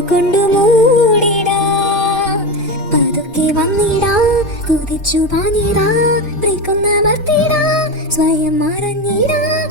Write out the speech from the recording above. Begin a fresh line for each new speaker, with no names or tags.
കൊണ്ടു മൂടിടാ. പതുക്കെ വന്നിടാ. കുതിച്ചു പാഞ്ഞിടാ. ബ്രേക്കൊന്ന മർത്തിടാ സ്വയം മറഞ്ഞിടാ.